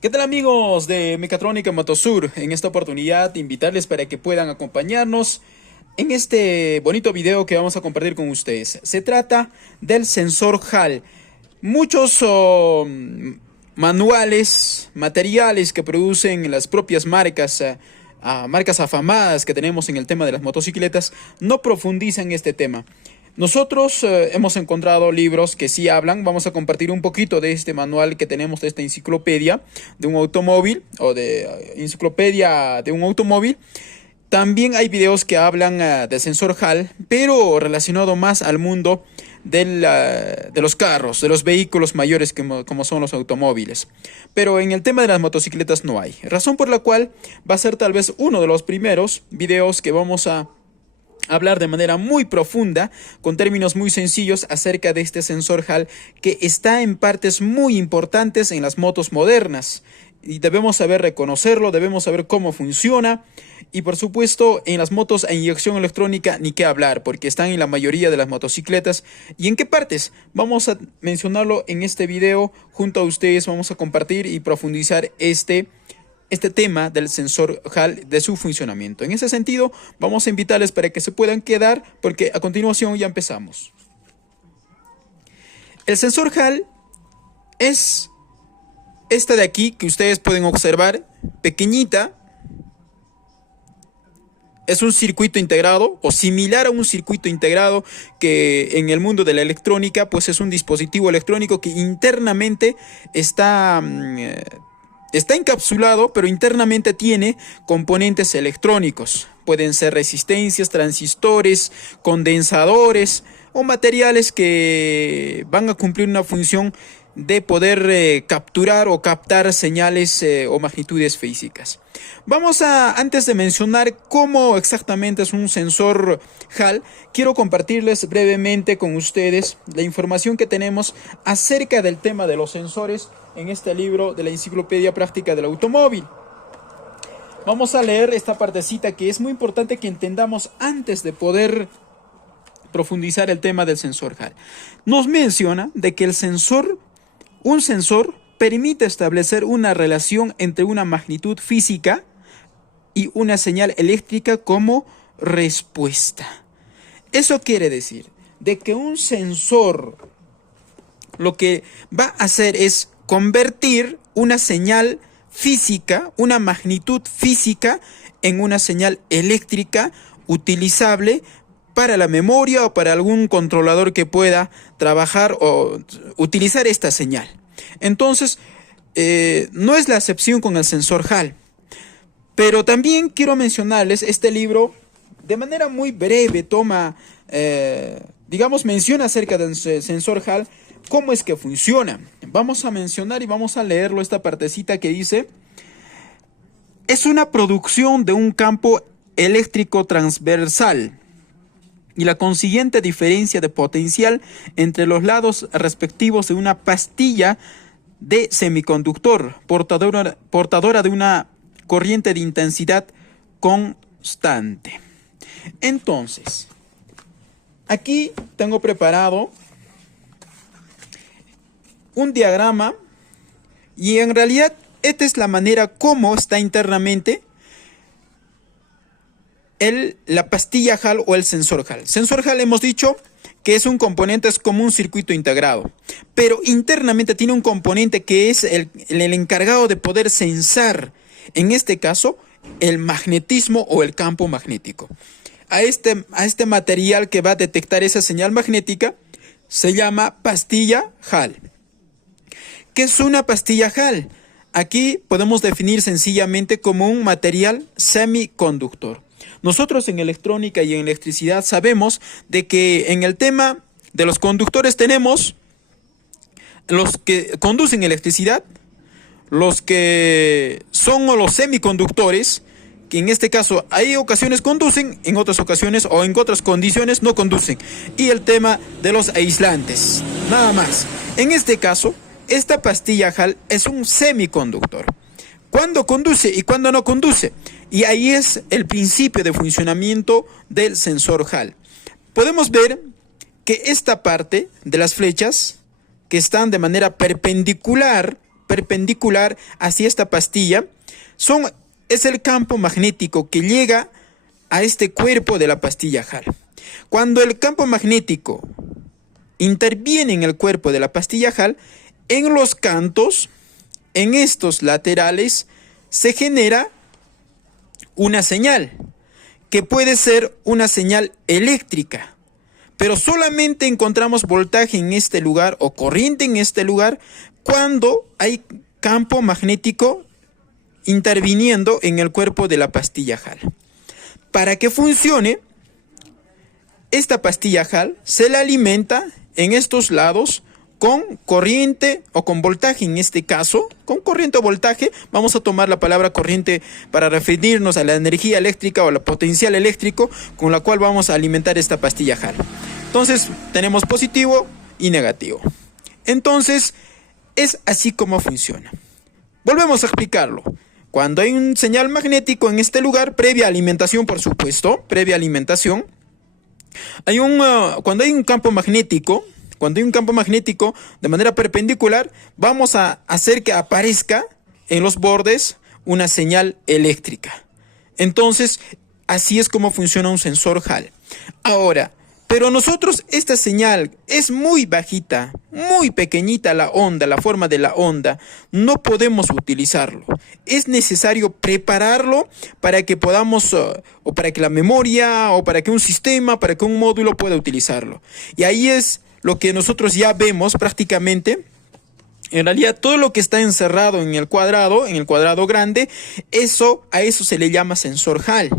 ¿Qué tal amigos de Mecatrónica Motosur? En esta oportunidad invitarles para que puedan acompañarnos en este bonito video que vamos a compartir con ustedes. Se trata del sensor HAL. Muchos manuales, materiales que producen las propias marcas, marcas afamadas que tenemos en el tema de las motocicletas, no profundizan en este tema. Nosotros hemos encontrado libros que sí hablan. Vamos a compartir un poquito de este manual que tenemos, de esta enciclopedia de un automóvil o de enciclopedia de un automóvil. También hay videos que hablan del sensor HAL, pero relacionado más al mundo de los carros, de los vehículos mayores como son los automóviles. Pero en el tema de las motocicletas no hay. Razón por la cual va a ser tal vez uno de los primeros videos que vamos a hablar de manera muy profunda, con términos muy sencillos, acerca de este sensor HAL que está en partes muy importantes en las motos modernas. Y debemos saber reconocerlo, debemos saber cómo funciona. Y por supuesto, en las motos a inyección electrónica ni qué hablar, porque están en la mayoría de las motocicletas. ¿Y en qué partes? Vamos a mencionarlo en este video. Junto a ustedes vamos a compartir y profundizar este tema del sensor HAL, de su funcionamiento. En ese sentido, vamos a invitarles para que se puedan quedar, porque a continuación ya empezamos. El sensor HAL es esta de aquí, que ustedes pueden observar, pequeñita. Es un circuito integrado o similar a un circuito integrado, que en el mundo de la electrónica pues es un dispositivo electrónico que internamente está encapsulado, pero internamente tiene componentes electrónicos. Pueden ser resistencias, transistores, condensadores o materiales que van a cumplir una función de poder capturar o captar señales o magnitudes físicas. Vamos antes de mencionar cómo exactamente es un sensor HAL, quiero compartirles brevemente con ustedes la información que tenemos acerca del tema de los sensores en este libro de la Enciclopedia Práctica del Automóvil. Vamos a leer esta partecita que es muy importante que entendamos antes de poder profundizar el tema del sensor HAL. Nos menciona de que un sensor permite establecer una relación entre una magnitud física y una señal eléctrica como respuesta. Eso quiere decir de que un sensor lo que va a hacer es convertir una señal física, una magnitud física, en una señal eléctrica utilizable para la memoria o para algún controlador que pueda trabajar o utilizar esta señal. Entonces, no es la excepción con el sensor HAL. Pero también quiero mencionarles, este libro de manera muy breve menciona acerca del sensor HAL, cómo es que funciona. Vamos a mencionar y vamos a leerlo, esta partecita que dice: es una producción de un campo eléctrico transversal y la consiguiente diferencia de potencial entre los lados respectivos de una pastilla de semiconductor portadora de una corriente de intensidad constante. Entonces, aquí tengo preparado un diagrama, y en realidad esta es la manera como está internamente la pastilla HAL o el sensor HAL. Sensor HAL hemos dicho que es un componente, es como un circuito integrado, pero internamente tiene un componente que es el encargado de poder sensar, en este caso, el magnetismo o el campo magnético. A este material que va a detectar esa señal magnética se llama pastilla HAL. ¿Qué es una pastilla HAL? Aquí podemos definir sencillamente como un material semiconductor. Nosotros en electrónica y en electricidad sabemos de que en el tema de los conductores tenemos los que conducen electricidad, los que son los semiconductores, que en este caso hay ocasiones conducen, en otras ocasiones o en otras condiciones no conducen, y el tema de los aislantes, nada más. En este caso, esta pastilla HAL es un semiconductor. ¿Cuándo conduce y cuándo no conduce? Y ahí es el principio de funcionamiento del sensor HAL. Podemos ver que esta parte de las flechas, que están de manera perpendicular perpendicular hacia esta pastilla es el campo magnético que llega a este cuerpo de la pastilla Hall. Cuando el campo magnético interviene en el cuerpo de la pastilla Hall, en los cantos, en estos laterales, se genera una señal, que puede ser una señal eléctrica, pero solamente encontramos voltaje en este lugar o corriente en este lugar cuando hay campo magnético interviniendo en el cuerpo de la pastilla Hall. Para que funcione, esta pastilla Hall se la alimenta en estos lados con corriente o con voltaje, en este caso, con corriente o voltaje. Vamos a tomar la palabra corriente para referirnos a la energía eléctrica o al potencial eléctrico con la cual vamos a alimentar esta pastilla Hall. Entonces, tenemos positivo y negativo. Entonces, es así como funciona. Volvemos a explicarlo. Cuando hay un señal magnético en este lugar, previa alimentación, por supuesto, previa alimentación, cuando hay un campo magnético, de manera perpendicular, vamos a hacer que aparezca en los bordes una señal eléctrica. Entonces, así es como funciona un sensor Hall. Ahora, pero nosotros, esta señal es muy bajita, muy pequeñita la onda, la forma de la onda, no podemos utilizarlo. Es necesario prepararlo para que podamos, o para que la memoria, o para que un sistema, para que un módulo pueda utilizarlo. Y ahí es lo que nosotros ya vemos prácticamente. En realidad, todo lo que está encerrado en el cuadrado grande, a eso se le llama sensor Hall.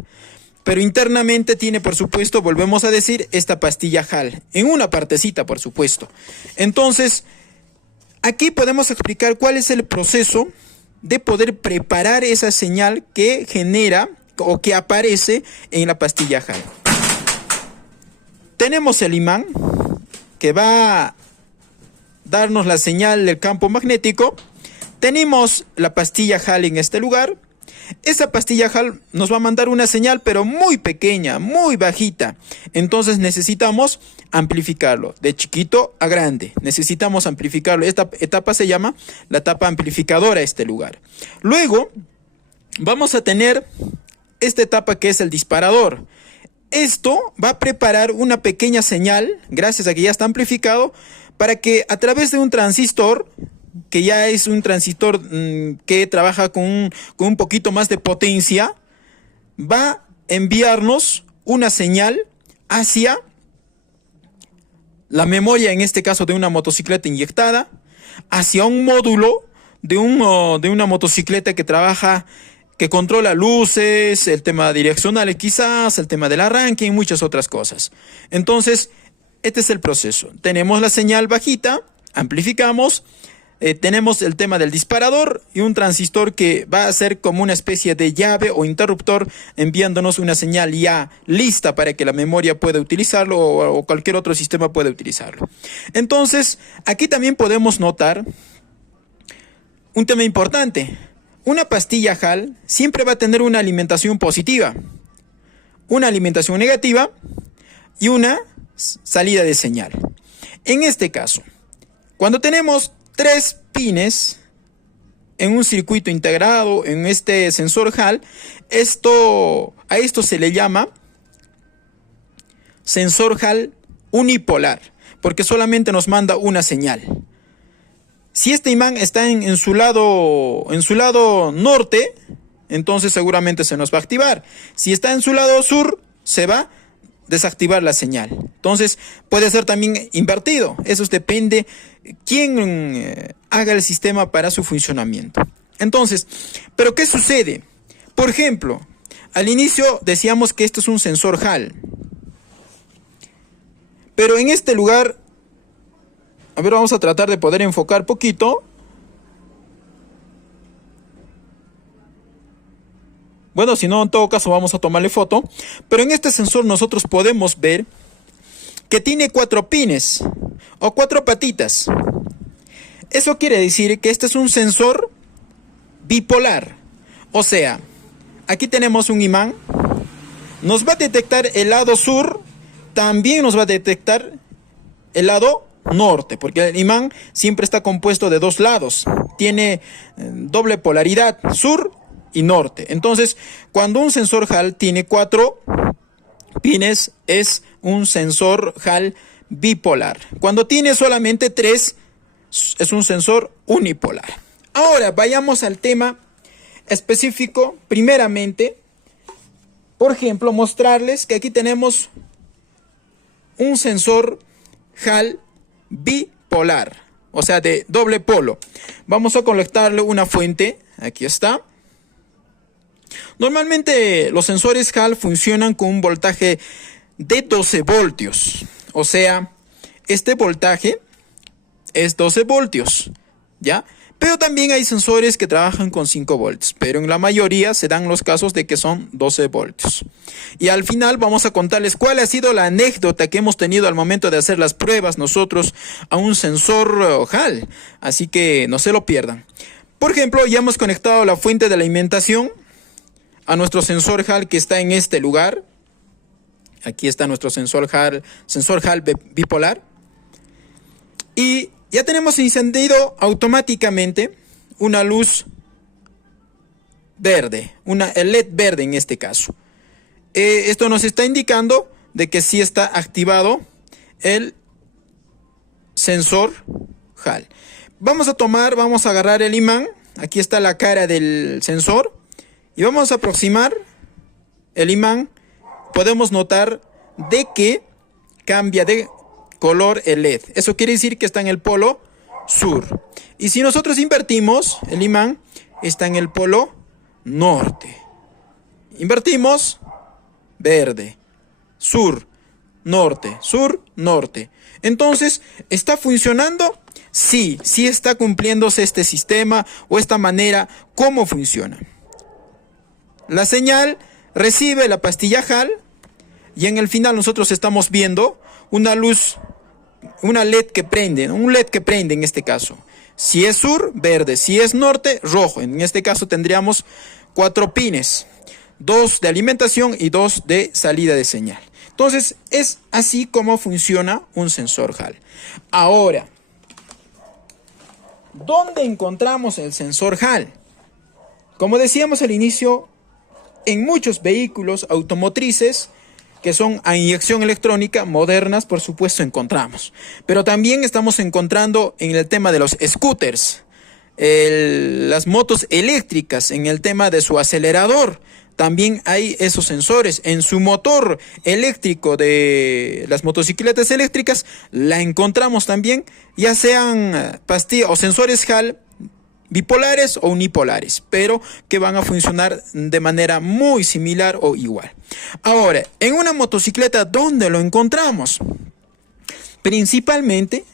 Pero internamente tiene, por supuesto, volvemos a decir, esta pastilla Hall, en una partecita, por supuesto. Entonces, aquí podemos explicar cuál es el proceso de poder preparar esa señal que genera o que aparece en la pastilla Hall. Tenemos el imán que va a darnos la señal del campo magnético. Tenemos la pastilla Hall en este lugar. Esa pastilla Hall nos va a mandar una señal, pero muy pequeña, muy bajita. Entonces necesitamos amplificarlo, de chiquito a grande. Necesitamos amplificarlo. Esta etapa se llama la etapa amplificadora, este lugar. Luego vamos a tener esta etapa que es el disparador. Esto va a preparar una pequeña señal, gracias a que ya está amplificado, para que a través de un transistor, que ya es un transistor que trabaja con un poquito más de potencia, va a enviarnos una señal hacia la memoria, en este caso de una motocicleta inyectada, hacia un módulo de una motocicleta que controla luces, el tema direccional quizás, el tema del arranque y muchas otras cosas. Entonces, este es el proceso. Tenemos la señal bajita, amplificamos, tenemos el tema del disparador y un transistor que va a ser como una especie de llave o interruptor, enviándonos una señal ya lista para que la memoria pueda utilizarlo o cualquier otro sistema pueda utilizarlo. Entonces, aquí también podemos notar un tema importante. Una pastilla Hall siempre va a tener una alimentación positiva, una alimentación negativa y una salida de señal. En este caso, cuando tenemos 3 pines en un circuito integrado en este sensor Hall, a esto se le llama sensor Hall unipolar, porque solamente nos manda una señal. Si este imán está en su lado norte, entonces seguramente se nos va a activar. Si está en su lado sur, se va a desactivar la señal. Entonces puede ser también invertido. Eso depende quién haga el sistema para su funcionamiento. Entonces, ¿pero qué sucede? Por ejemplo, al inicio decíamos que esto es un sensor Hall. Pero en este lugar, a ver, vamos a tratar de poder enfocar poquito. Bueno, si no, en todo caso vamos a tomarle foto. Pero en este sensor nosotros podemos ver que tiene 4 pines o 4 patitas. Eso quiere decir que este es un sensor bipolar. O sea, aquí tenemos un imán. Nos va a detectar el lado sur. También nos va a detectar el lado norte, porque el imán siempre está compuesto de 2 lados. tiene doble polaridad, sur y norte. Entonces, cuando un sensor Hall tiene 4 pines, es un sensor Hall bipolar. Cuando tiene solamente 3, es un sensor unipolar. Ahora, vayamos al tema específico. Primeramente, por ejemplo, mostrarles que aquí tenemos un sensor Hall bipolar, o sea, de doble polo. Vamos a conectarle una fuente. Aquí está. Normalmente los sensores Hall funcionan con un voltaje de 12 voltios. O sea, este voltaje es 12 voltios, ¿ya? Pero también hay sensores que trabajan con 5 voltios, pero en la mayoría se dan los casos de que son 12 voltios. Y al final vamos a contarles cuál ha sido la anécdota que hemos tenido al momento de hacer las pruebas nosotros a un sensor Hall. Así que no se lo pierdan. Por ejemplo, ya hemos conectado la fuente de la alimentación a nuestro sensor Hall que está en este lugar. Aquí está nuestro sensor Hall bipolar. Y ya tenemos encendido automáticamente una luz verde, el LED verde en este caso. Esto nos está indicando de que sí está activado el sensor Hall. Vamos a agarrar el imán. Aquí está la cara del sensor. Y vamos a aproximar el imán. Podemos notar de que cambia de color el LED. Eso quiere decir que está en el polo sur. Y si nosotros invertimos, el imán está en el polo norte. Invertimos, verde, sur, norte. Entonces, ¿está funcionando? Sí está cumpliéndose este sistema o esta manera. ¿Cómo funciona? La señal recibe la pastilla Hall y en el final nosotros estamos viendo una luz, una LED que prende, un LED que prende en este caso. Si es sur, verde. Si es norte, rojo. En este caso tendríamos 4 pines. 2 de alimentación y 2 de salida de señal. Entonces, es así como funciona un sensor Hall. Ahora, ¿dónde encontramos el sensor Hall? Como decíamos al inicio, en muchos vehículos automotrices que son a inyección electrónica, modernas, por supuesto, encontramos. Pero también estamos encontrando en el tema de los scooters, las motos eléctricas, en el tema de su acelerador. También hay esos sensores. En su motor eléctrico de las motocicletas eléctricas, la encontramos también, ya sean pastillas o sensores Hall bipolares o unipolares, pero que van a funcionar de manera muy similar o igual. Ahora, en una motocicleta, ¿dónde lo encontramos? Principalmente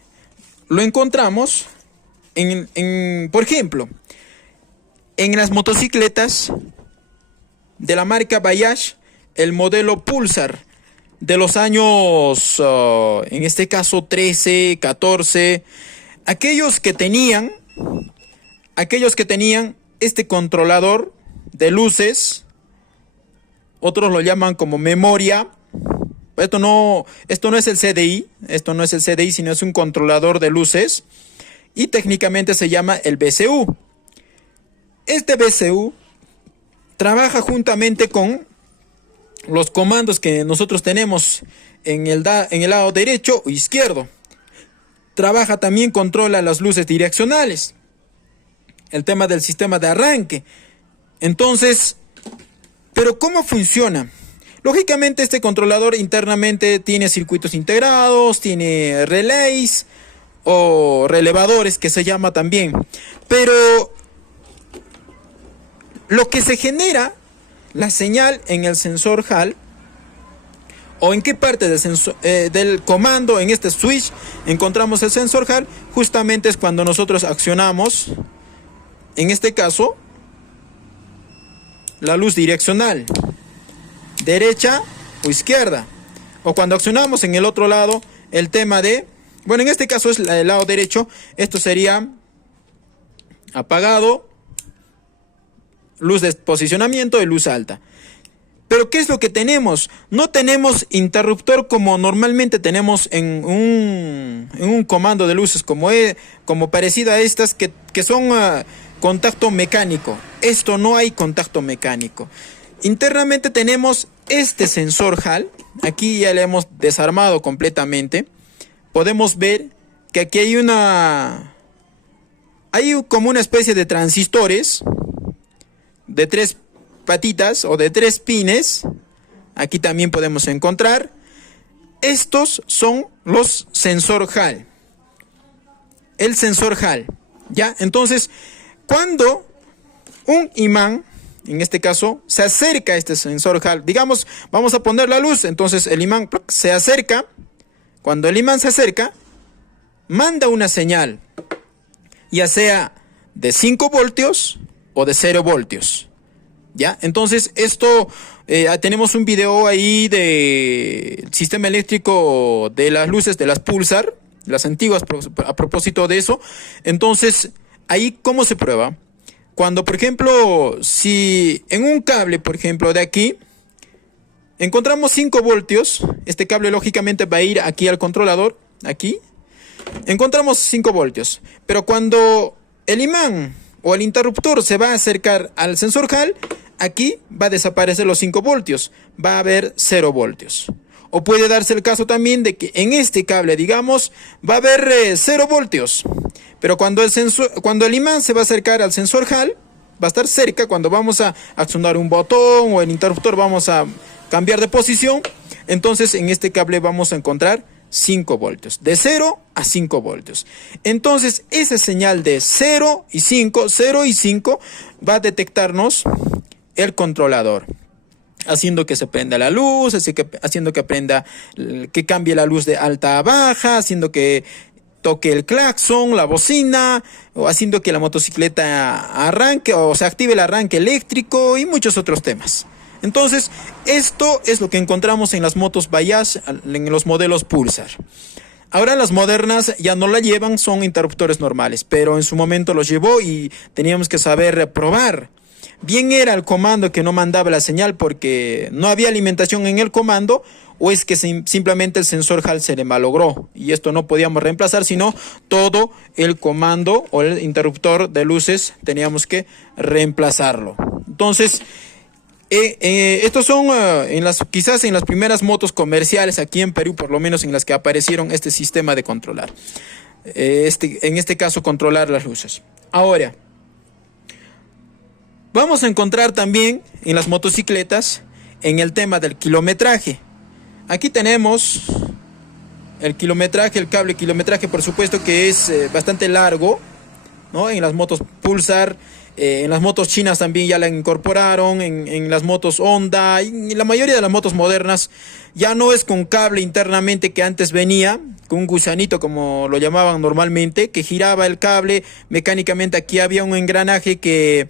lo encontramos por ejemplo, en las motocicletas de la marca Bajaj, el modelo Pulsar de los años, en este caso 13, 14, aquellos que tenían este controlador de luces, otros lo llaman como memoria. Esto no es el CDI, sino es un controlador de luces y técnicamente se llama el BCU. Este BCU trabaja juntamente con los comandos que nosotros tenemos en el lado derecho o izquierdo. Trabaja también, controla las luces direccionales, el tema del sistema de arranque. Entonces, ¿pero cómo funciona? Lógicamente este controlador internamente tiene circuitos integrados, tiene relays o relevadores que se llama también. Pero lo que se genera, la señal en el sensor Hall, o en qué parte del comando, en este switch, encontramos el sensor Hall, justamente es cuando nosotros accionamos, en este caso, la luz direccional, derecha o izquierda. O cuando accionamos en el otro lado, el tema de, bueno, en este caso es el lado derecho, esto sería apagado, luz de posicionamiento y luz alta. Pero ¿qué es lo que tenemos? No tenemos interruptor como normalmente tenemos en un comando de luces como parecido a estas que son contacto mecánico. Esto no hay contacto mecánico. Internamente tenemos este sensor Hall. Aquí ya le hemos desarmado completamente. Podemos ver que aquí hay como una especie de transistores de 3 patitas o de 3 pines. Aquí también podemos encontrar. Estos son los sensor Hall. El sensor Hall. ¿Ya? Entonces, cuando un imán, en este caso, se acerca a este sensor Hall, digamos, vamos a poner la luz, entonces el imán se acerca. Cuando el imán se acerca, manda una señal, ya sea de 5 voltios o de 0 voltios. ¿Ya? Entonces esto, tenemos un video ahí del sistema eléctrico de las luces de las Pulsar, las antiguas, a propósito de eso. Entonces, ahí ¿cómo se prueba? Cuando, por ejemplo, si en un cable, por ejemplo, de aquí, encontramos 5 voltios, este cable lógicamente va a ir aquí al controlador, aquí, encontramos 5 voltios, pero cuando el imán o el interruptor se va a acercar al sensor Hall, aquí va a desaparecer los 5 voltios, va a haber 0 voltios. O puede darse el caso también de que en este cable, digamos, va a haber 0 voltios. Pero cuando el imán se va a acercar al sensor Hall, va a estar cerca cuando vamos a accionar un botón o el interruptor vamos a cambiar de posición. Entonces en este cable vamos a encontrar 5 voltios, de 0 a 5 voltios. Entonces esa señal de 0 y 5 va a detectarnos el controlador, haciendo que se prenda la luz, haciendo que cambie la luz de alta a baja, haciendo que toque el claxon, la bocina, o haciendo que la motocicleta arranque o se active el arranque eléctrico y muchos otros temas. Entonces, esto es lo que encontramos en las motos Bayash, en los modelos Pulsar. Ahora las modernas ya no la llevan, son interruptores normales, pero en su momento los llevó y teníamos que saber probar. Bien era el comando que no mandaba la señal porque no había alimentación en el comando, o es que simplemente el sensor Hall se le malogró y esto no podíamos reemplazar, sino todo el comando o el interruptor de luces teníamos que reemplazarlo. Entonces, estos son quizás en las primeras motos comerciales aquí en Perú, por lo menos en las que aparecieron este sistema de controlar. En este caso, controlar las luces. Ahora, vamos a encontrar también en las motocicletas en el tema del kilometraje. Aquí tenemos el kilometraje, el cable kilometraje, por supuesto que es bastante largo, ¿no? En las motos Pulsar, en las motos chinas también ya la incorporaron, en las motos Honda, y en la mayoría de las motos modernas ya no es con cable internamente que antes venía, con un gusanito como lo llamaban normalmente, que giraba el cable mecánicamente. Aquí había un engranaje que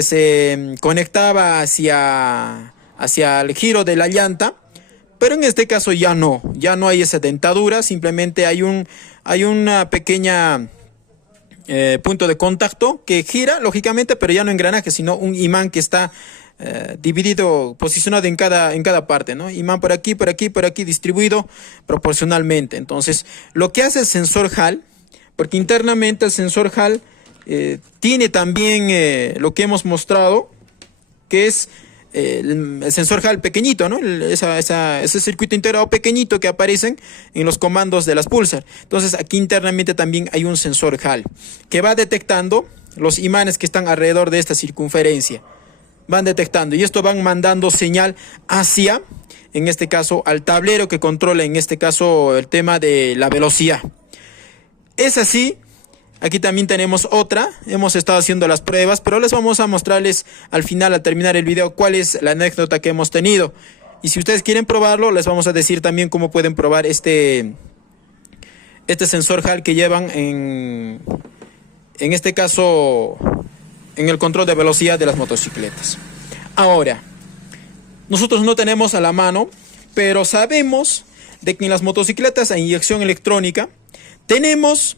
se conectaba hacia el giro de la llanta, pero en este caso ya no hay esa dentadura, simplemente hay una pequeña punto de contacto que gira lógicamente, pero ya no engranaje, sino un imán que está dividido, posicionado en cada parte, ¿no? Imán por aquí, distribuido proporcionalmente. Entonces, lo que hace el sensor Hall, porque internamente el sensor Hall tiene también lo que hemos mostrado, que es el sensor Hall pequeñito, ¿no? Ese circuito integrado pequeñito que aparecen en los comandos de las Pulsar. Entonces aquí internamente también hay un sensor Hall que va detectando los imanes que están alrededor de esta circunferencia. Van detectando y esto van mandando señal hacia, en este caso, al tablero que controla, en este caso, el tema de la velocidad. Es así. Aquí también tenemos otra, hemos estado haciendo las pruebas, pero les vamos a mostrarles al final, al terminar el video, cuál es la anécdota que hemos tenido. Y si ustedes quieren probarlo, les vamos a decir también cómo pueden probar este sensor Hall que llevan en este caso, en el control de velocidad de las motocicletas. Ahora, nosotros no tenemos a la mano, pero sabemos de que en las motocicletas a inyección electrónica tenemos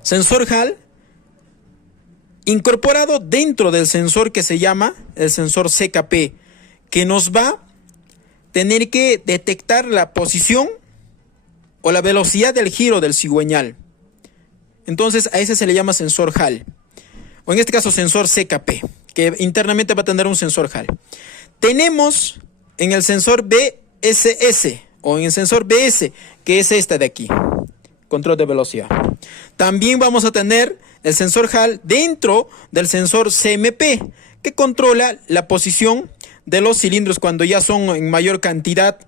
sensor Hall incorporado dentro del sensor que se llama el sensor CKP, que nos va a tener que detectar la posición o la velocidad del giro del cigüeñal. Entonces a ese se le llama sensor Hall, o en este caso sensor CKP, que internamente va a tener un sensor Hall. Tenemos en el sensor BSS o en el sensor BS, que es este de aquí, control de velocidad. También vamos a tener el sensor Hall dentro del sensor CMP, que controla la posición de los cilindros cuando ya son en mayor cantidad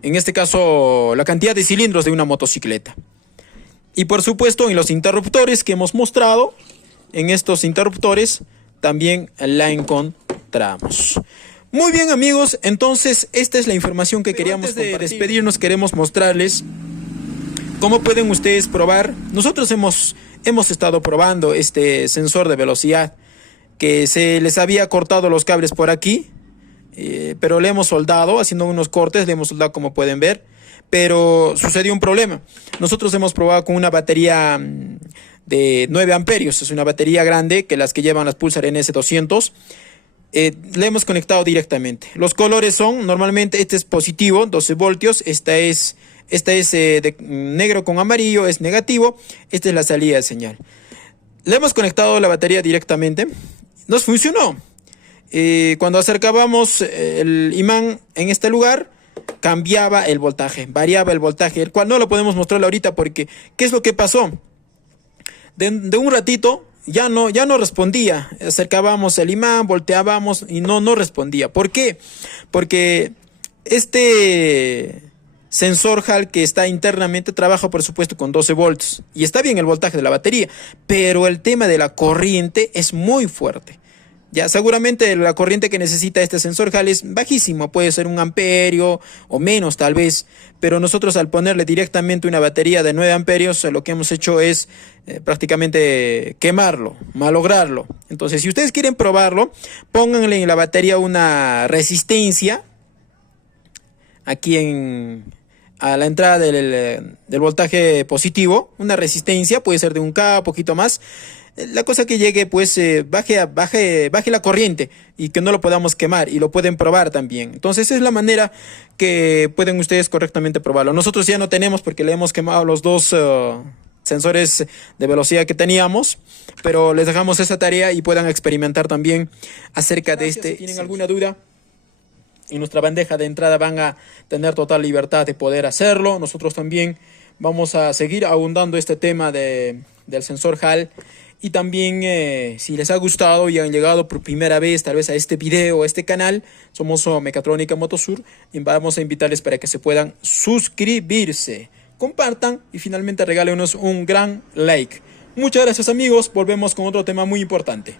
en este caso, la cantidad de cilindros de una motocicleta. Y por supuesto, en los interruptores que hemos mostrado, en estos interruptores también la encontramos. Muy bien, amigos, entonces esta es la información que queríamos compartir. Antes de despedirnos, queremos mostrarles cómo pueden ustedes probar. Nosotros hemos estado probando este sensor de velocidad, que se les había cortado los cables por aquí, pero le hemos soldado, haciendo unos cortes, le hemos soldado como pueden ver, pero sucedió un problema. Nosotros hemos probado con una batería de 9 amperios, es una batería grande, que las que llevan las Pulsar NS200, le hemos conectado directamente. Los colores son, normalmente este es positivo, 12 voltios, esta es de negro con amarillo, es negativo, esta es la salida de señal. Le hemos conectado la batería directamente, nos funcionó. Cuando acercábamos el imán en este lugar, cambiaba el voltaje, variaba el voltaje, el cual no lo podemos mostrar ahorita porque ¿qué es lo que pasó? De un ratito ya no respondía, acercábamos el imán, volteábamos y no respondía. ¿Por qué? Porque este sensor Hall que está internamente trabaja por supuesto con 12 volts y está bien el voltaje de la batería, pero el tema de la corriente es muy fuerte. Ya seguramente la corriente que necesita este sensor Hall es bajísimo, puede ser 1 amperio o menos tal vez, pero nosotros al ponerle directamente una batería de 9 amperios lo que hemos hecho es prácticamente quemarlo, malograrlo. Entonces si ustedes quieren probarlo, pónganle en la batería una resistencia aquí a la entrada del voltaje positivo, una resistencia, puede ser de 1K, poquito más. La cosa que llegue, pues, baje la corriente y que no lo podamos quemar, y lo pueden probar también. Entonces, esa es la manera que pueden ustedes correctamente probarlo. Nosotros ya no tenemos porque le hemos quemado los dos sensores de velocidad que teníamos, pero les dejamos esa tarea y puedan experimentar también acerca de este. Si tienen alguna duda, en nuestra bandeja de entrada van a tener total libertad de poder hacerlo. Nosotros también vamos a seguir abundando este tema del sensor Hall. Y también si les ha gustado y han llegado por primera vez tal vez a este video, a este canal, somos Mecatrónica Motosur, y vamos a invitarles para que se puedan suscribirse, compartan y finalmente regálenos un gran like. Muchas gracias, amigos, volvemos con otro tema muy importante.